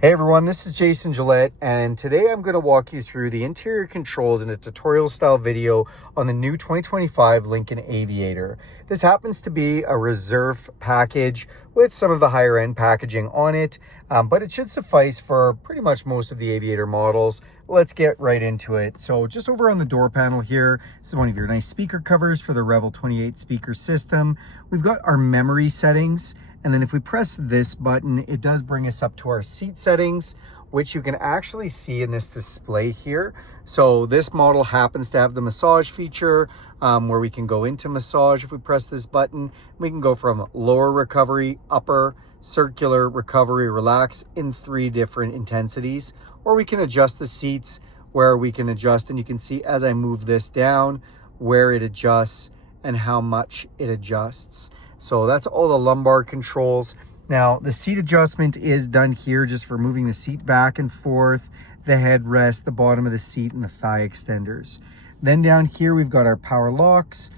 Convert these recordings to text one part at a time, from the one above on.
Hey everyone, this is Jason Gillett, and today I'm going to walk you through the interior controls in a tutorial style video on the new 2025 Lincoln Aviator. This happens to be a reserve package with some of the higher end packaging on it, but it should suffice for pretty much most of the Aviator models. Let's get right into it. So just over on the door panel here, this is one of your nice speaker covers for the Revel 28 speaker system. We've got our memory settings. And then if we press this button, it does bring us up to our seat settings, which you can actually see in this display here. So this model happens to have the massage feature where we can go into massage. If we press this button, we can go from lower recovery, upper, circular, recovery, relax in 3 different intensities. Or we can adjust the seats where we can adjust, and you can see as I move this down where it adjusts and how much it adjusts. So that's all the lumbar controls. Now the seat adjustment is done here just for moving the seat back and forth, the headrest, the bottom of the seat, and the thigh extenders. Then down here we've got our power locks,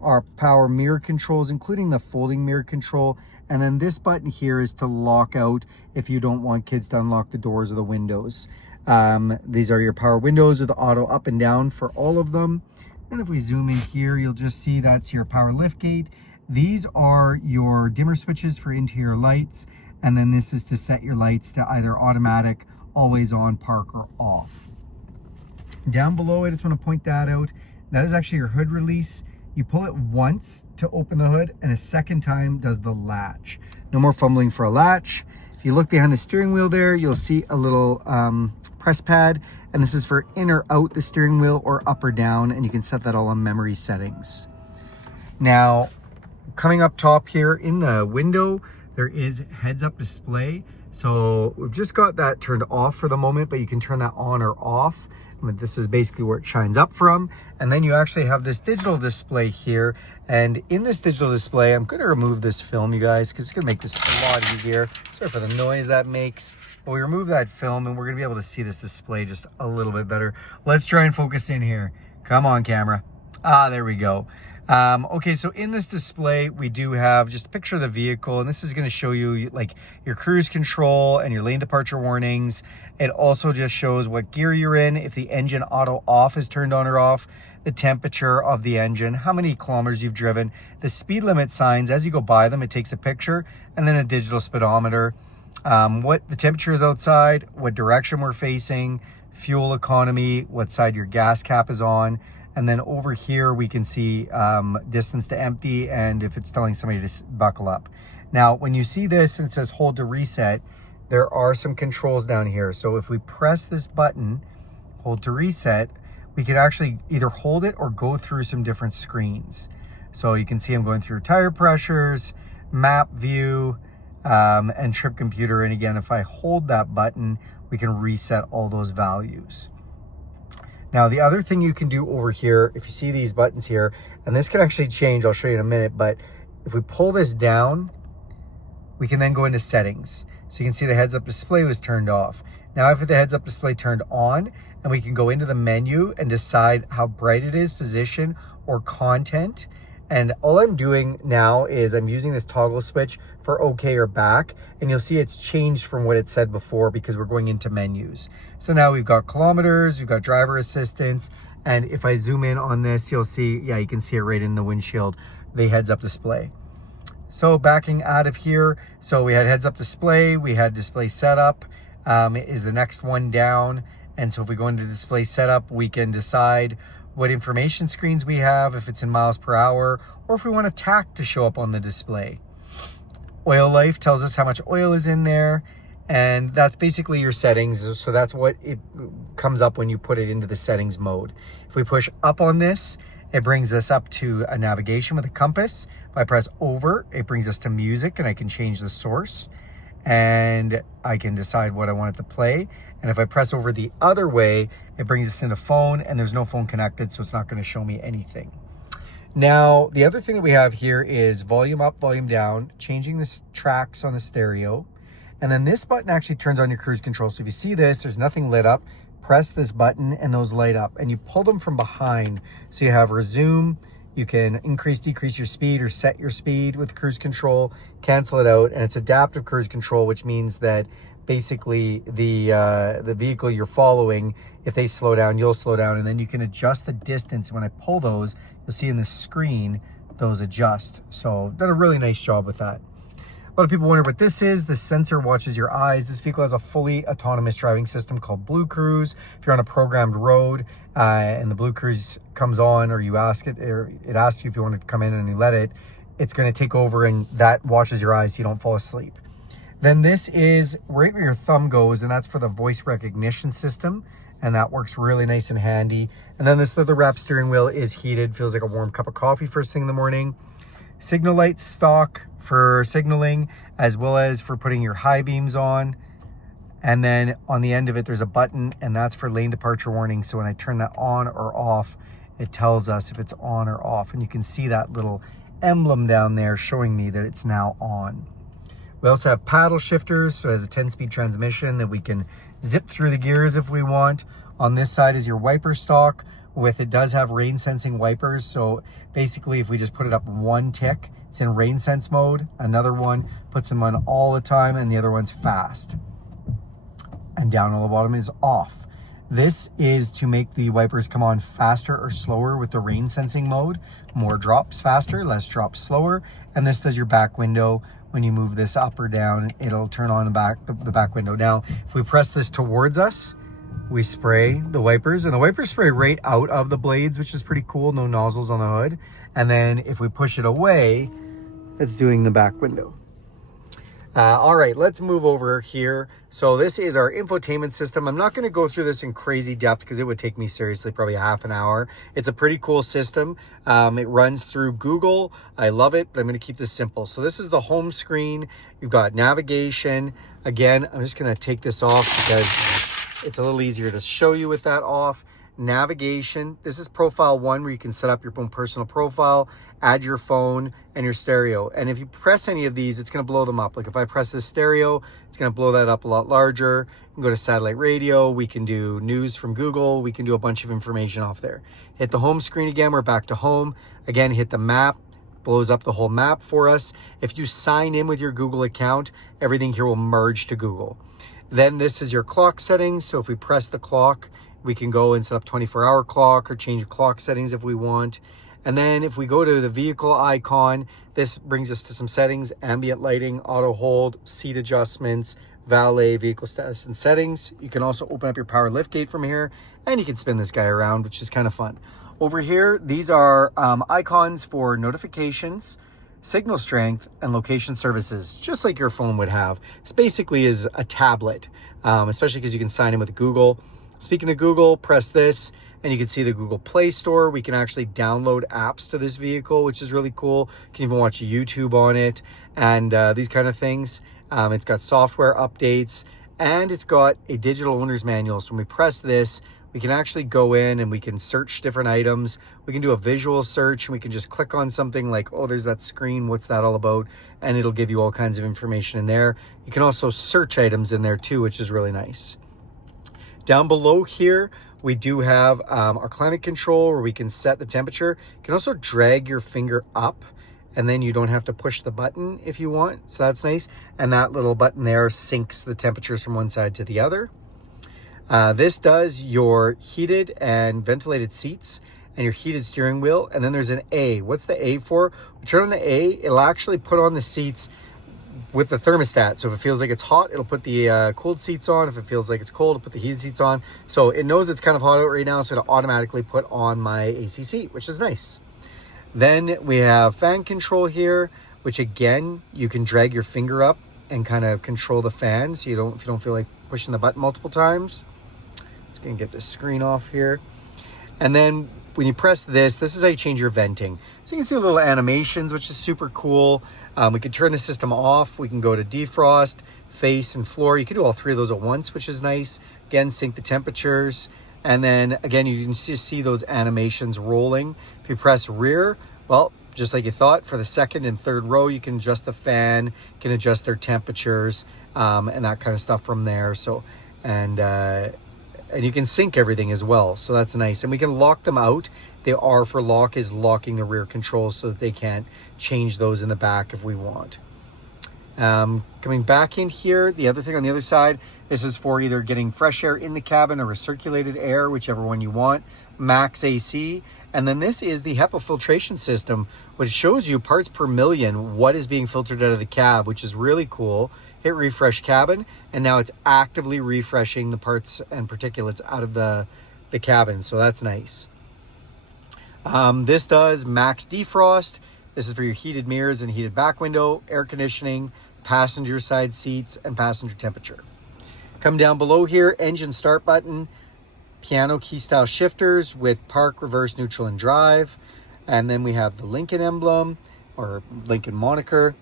our power mirror controls, including the folding mirror control. And then this button here is to lock out if you don't want kids to unlock the doors or the windows. These are your power windows with auto up and down for all of them. And if we zoom in here, you'll just see that's your power lift gate. These are your dimmer switches for interior lights, and then this is to set your lights to either automatic, always on, park, or off. Down below, I just want to point that out. That is actually your hood release. You pull it once to open the hood, and a second time does the latch. No more fumbling for a latch. If you look behind the steering wheel there, you'll see a little press pad, and this is for in or out the steering wheel or up or down, and you can set that all on memory settings. Now, coming up top here in the window, there is heads-up display. So we've just got that turned off for the moment, but you can turn that on or off. And this is basically where it shines up from. And then you actually have this digital display here. And in this digital display, I'm going to remove this film, you guys, because it's going to make this a lot easier. Sorry for the noise that makes. But we remove that film, and we're going to be able to see this display just a little bit better. Let's try and focus in here. Come on, camera. There we go. Okay, so in this display, we do have just a picture of the vehicle, and this is going to show you like your cruise control and your lane departure warnings. It also just shows what gear you're in, if the engine auto off is turned on or off, the temperature of the engine, how many kilometers you've driven, the speed limit signs. As you go by them, it takes a picture, and then a digital speedometer, what the temperature is outside, what direction we're facing, fuel economy, what side your gas cap is on. And then over here, we can see distance to empty, and if it's telling somebody to buckle up. Now, when you see this and it says hold to reset, there are some controls down here. So if we press this button, hold to reset, we can actually either hold it or go through some different screens. So you can see I'm going through tire pressures, map view, and trip computer. And again, if I hold that button, we can reset all those values. Now, the other thing you can do over here, if you see these buttons here, and this can actually change, I'll show you in a minute, but if we pull this down, we can then go into settings. So you can see the heads-up display was turned off. Now, I have the heads-up display turned on, and we can go into the menu and decide how bright it is, position, or content. And all I'm doing now is I'm using this toggle switch for OK or back. And you'll see it's changed from what it said before because we're going into menus. So now we've got kilometers, we've got driver assistance. And if I zoom in on this, you'll see, yeah, you can see it right in the windshield, the heads-up display. So backing out of here, so we had heads-up display, we had display setup, is the next one down. And so if we go into display setup, we can decide what information screens we have, if it's in miles per hour, or if we want a tack to show up on the display. Oil life tells us how much oil is in there, and that's basically your settings. So that's what it comes up when you put it into the settings mode. If we push up on this, it brings us up to a navigation with a compass. If I press over, it brings us to music, and I can change the source, and I can decide what I want it to play. And if I press over the other way, it brings us into phone, and there's no phone connected, so it's not going to show me anything. Now, the other thing that we have here is volume up, volume down, changing the tracks on the stereo. And then this button actually turns on your cruise control. So if you see this, there's nothing lit up. Press this button and those light up, and you pull them from behind. So you have resume, You can increase, decrease your speed, or set your speed with cruise control, cancel it out, and it's adaptive cruise control, which means that basically the vehicle you're following, if they slow down, you'll slow down, and then you can adjust the distance. When I pull those, you'll see in the screen, those adjust. So done a really nice job with that. A lot of people wonder what this is. This sensor watches your eyes. This vehicle has a fully autonomous driving system called BlueCruise. If you're on a programmed road and the BlueCruise comes on, or you ask it, or it asks you if you want to come in and you let it, it's going to take over, and that watches your eyes so you don't fall asleep. Then this is right where your thumb goes, and that's for the voice recognition system, and that works really nice and handy. And then this leather wrap steering wheel is heated, feels like a warm cup of coffee first thing in the morning. Signal lights stock for signaling, as well as for putting your high beams on. And then on the end of it, there's a button, and that's for lane departure warning. So when I turn that on or off, it tells us if it's on or off. And you can see that little emblem down there showing me that it's now on. We also have paddle shifters, so it has a 10-speed transmission that we can zip through the gears if we want. On this side is your wiper stock. It does have rain sensing wipers, so basically if we just put it up one tick, it's in rain sense mode. Another one puts them on all the time, and the other one's fast. And down on the bottom is off. This is to make the wipers come on faster or slower with the rain sensing mode. More drops faster, less drops slower. And this does your back window. When you move this up or down, it'll turn on the back window. Now, if we press this towards us, we spray the wipers, and the wipers spray right out of the blades, which is pretty cool. No nozzles on the hood. And then if we push it away, it's doing the back window. All right, let's move over here. So this is our infotainment system. I'm not going to go through this in crazy depth because it would take me seriously probably half an hour. It's a pretty cool system. It runs through Google. I love it, but I'm going to keep this simple. So this is the home screen. You've got navigation. Again, I'm just going to take this off because it's a little easier to show you with that off. Navigation. This is profile 1, where you can set up your own personal profile, add your phone and your stereo. And if you press any of these, it's going to blow them up. Like if I press this stereo, it's going to blow that up a lot larger. You can go to satellite radio. We can do news from Google. We can do a bunch of information off there. Hit the home screen again. We're back to home. Again, hit the map. Blows up the whole map for us. If you sign in with your Google account, everything here will merge to Google. Then this is your clock settings. So if we press the clock, we can go and set up 24-hour clock or change clock settings if we want. And then if we go to the vehicle icon, this brings us to some settings: ambient lighting, auto hold, seat adjustments, valet, vehicle status and settings. You can also open up your power lift gate from here, and you can spin this guy around, which is kind of fun. Over here, these are icons for notifications, signal strength, and location services, just like your phone would have. This basically is a tablet, especially because you can sign in with Google. Speaking of Google, press this and you can see the Google Play Store. We can actually download apps to this vehicle, which is really cool. You can even watch YouTube on it and these kind of things. It's got software updates, and it's got a digital owner's manual. So when we press this, we can actually go in and we can search different items. We can do a visual search, and we can just click on something like, oh, there's that screen, what's that all about? And it'll give you all kinds of information in there. You can also search items in there too, which is really nice. Down below here, we do have our climate control, where we can set the temperature. You can also drag your finger up, and then you don't have to push the button if you want. So that's nice. And that little button there syncs the temperatures from one side to the other. This does your heated and ventilated seats and your heated steering wheel. And then there's an A. What's the A for? We turn on the A, it'll actually put on the seats with the thermostat. So if it feels like it's hot, it'll put the cooled seats on. If it feels like it's cold, it'll put the heated seats on. So it knows it's kind of hot out right now, so it'll automatically put on my AC seat, which is nice. Then we have fan control here, which again, you can drag your finger up and kind of control the fan, so if you don't feel like pushing the button multiple times. Just gonna get this screen off here. And then when you press this is how you change your venting. So you can see little animations, which is super cool. We can turn the system off. We can go to defrost, face, and floor. You can do all three of those at once, which is nice. Again, sync the temperatures. And then again, you can just see those animations rolling. If you press rear, well, just like you thought, for the second and third row, you can adjust the fan, you can adjust their temperatures, and that kind of stuff from there. So, and And you can sync everything as well, so that's nice. And we can lock them out. The R for lock is locking the rear controls so that they can't change those in the back if we want. Coming back in here, the other thing on the other side, this is for either getting fresh air in the cabin or recirculated air, whichever one you want. Max AC. And then this is the HEPA filtration system, which shows you parts per million what is being filtered out of the cab, which is really cool. Hit refresh cabin, and now it's actively refreshing the parts and particulates out of the cabin, so that's nice. This does max defrost. This is for your heated mirrors and heated back window, air conditioning, passenger side seats, and passenger temperature. Come down below here, engine start button, piano key style shifters with park, reverse, neutral, and drive. And then we have the Lincoln emblem or Lincoln moniker.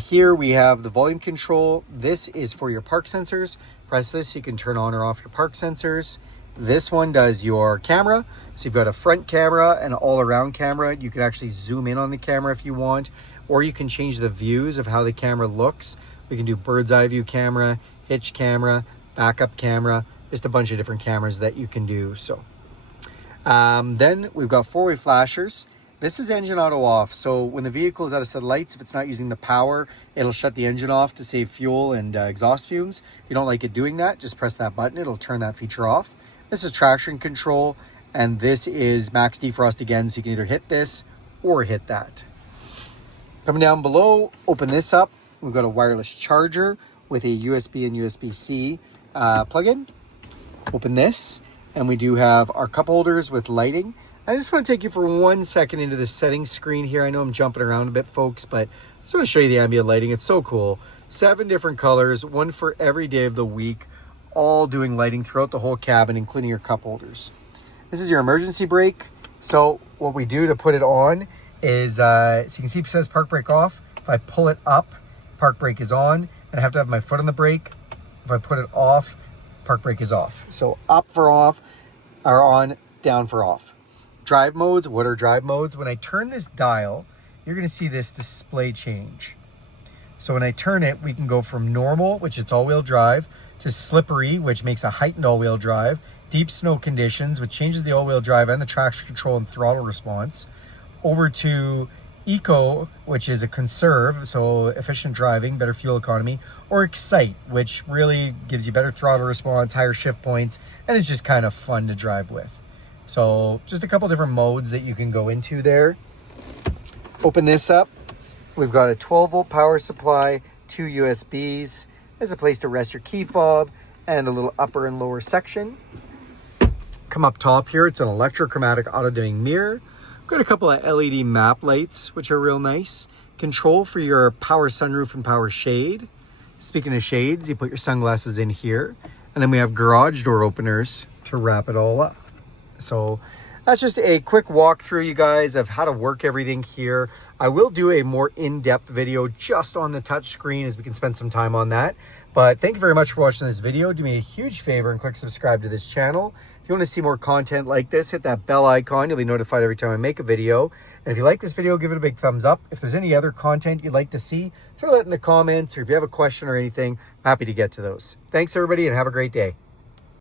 Here we have the volume control. This is for your park sensors. Press this, you can turn on or off your park sensors. This one does your camera. So you've got a front camera and an all-around camera. You can actually zoom in on the camera if you want, or you can change the views of how the camera looks. We can do bird's eye view camera, hitch camera, backup camera, just a bunch of different cameras that you can do. So then we've got four-way flashers. This is engine auto off. So when the vehicle is out of set of lights, if it's not using the power, it'll shut the engine off to save fuel and exhaust fumes. If you don't like it doing that, just press that button. It'll turn that feature off. This is traction control, and this is max defrost again. So you can either hit this or hit that. Coming down below, open this up. We've got a wireless charger with a USB and USB-C plug-in. Open this, and we do have our cup holders with lighting. I just want to take you for 1 second into the settings screen here. I know I'm jumping around a bit, folks, but I just want to show you the ambient lighting. It's so cool. 7 different colors, one for every day of the week, all doing lighting throughout the whole cabin, including your cup holders. This is your emergency brake. So what we do to put it on is, so you can see it says park brake off. If I pull it up, park brake is on, and I have to have my foot on the brake. If I put it off, park brake is off. So up for off, or on, down for off. Drive modes, what are drive modes? When I turn this dial, you're gonna see this display change. So when I turn it, we can go from normal, which is all-wheel drive, to slippery, which makes a heightened all-wheel drive, deep snow conditions, which changes the all-wheel drive and the traction control and throttle response, over to eco, which is a conserve, so efficient driving, better fuel economy, or excite, which really gives you better throttle response, higher shift points, and it's just kind of fun to drive with. So just a couple different modes that you can go into there. Open this up. We've got a 12-volt power supply, 2 USBs. There's a place to rest your key fob and a little upper and lower section. Come up top here, it's an electrochromatic auto-dimming mirror. Got a couple of LED map lights, which are real nice. Control for your power sunroof and power shade. Speaking of shades, you put your sunglasses in here. And then we have garage door openers to wrap it all up. So that's just a quick walkthrough, you guys, of how to work everything here. I will do a more in-depth video just on the touch screen, as we can spend some time on that. But thank you very much for watching this video. Do me a huge favor and click subscribe to this channel. If you want to see more content like this, hit that bell icon. You'll be notified every time I make a video. And if you like this video, give it a big thumbs up. If there's any other content you'd like to see, throw that in the comments, or if you have a question or anything, I'm happy to get to those. Thanks, everybody, and have a great day.